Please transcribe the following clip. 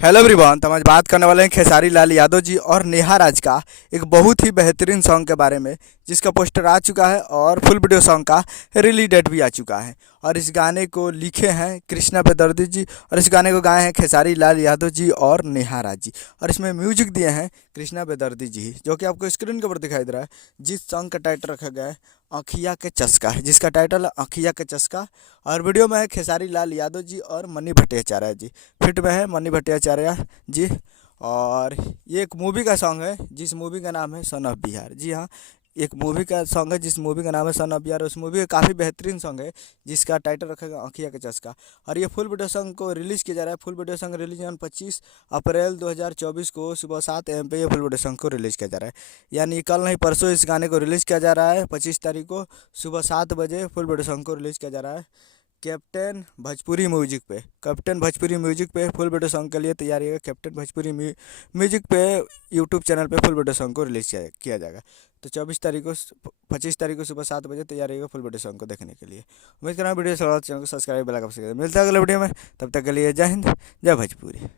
Hello everyone. तो हम आज बात करने वाले हैं खेसारी लाल यादव जी और नेहा राज का एक बहुत ही बेहतरीन सॉन्ग के बारे में, जिसका पोस्टर आ चुका है और फुल वीडियो सॉन्ग का रिलीज डेट भी आ चुका है। और इस गाने को लिखे हैं कृष्णा बेदर्दी जी और इस गाने को गाए हैं खेसारी लाल यादव जी और नेहा राज जी। और इसमें म्यूजिक दिए हैं कृष्णा बेदर्दी जी, जो कि आपको स्क्रीन के ऊपर दिखाई दे रहा है। जिस सॉन्ग का टाइटल रखा गया है आँखिया के चस्का, जिसका टाइटल है आँखिया के चस्का। और वीडियो में है खेसारी लाल यादव जी और मनी भट्टाचार्य जी। फिट में है मनी भट्टाचार्य जी। और ये एक मूवी का सॉन्ग है जिस मूवी का नाम है सन ऑफ बिहार। जी हाँ, एक मूवी का सॉन्ग है जिस मूवी का नाम है सन ऑफ बिहार। उस मूवी का काफ़ी बेहतरीन सॉन्ग है जिसका टाइटल रखेगा आँखिया के चस्का। और ये फुल वीडियो सॉन्ग को रिलीज़ किया जा रहा है। Full video song release on 25 अप्रैल 2024 को सुबह 7 AM पे ये फुल वीडियो सॉन्ग को रिलीज़ किया जा रहा है। यानी कल नहीं परसों इस गाने को रिलीज़ किया जा रहा है। 25 तारीख को सुबह 7 बजे फुल वीडियो सॉन्ग को रिलीज़ किया जा रहा है। कैप्टन भोजपुरी म्यूजिक पे फुल वीडियो सॉन्ग के लिए तैयार रहिएगा। कैप्टन भोजपुरी म्यूजिक पे यूट्यूब चैनल पे फुल वीडियो सॉन्ग को रिलीज़ किया जाएगा। तो 25 तारीख को सुबह 7 बजे तैयार रहिएगा फुल वीडियो सॉन्ग को देखने के लिए। उम्मीद कर रहा हूँ वीडियो चैनल को सब्सक्राइब बेल आइकन दबाकर। मिलता है अगले वीडियो में, तब तक के लिए जय हिंद, जय भोजपुरी।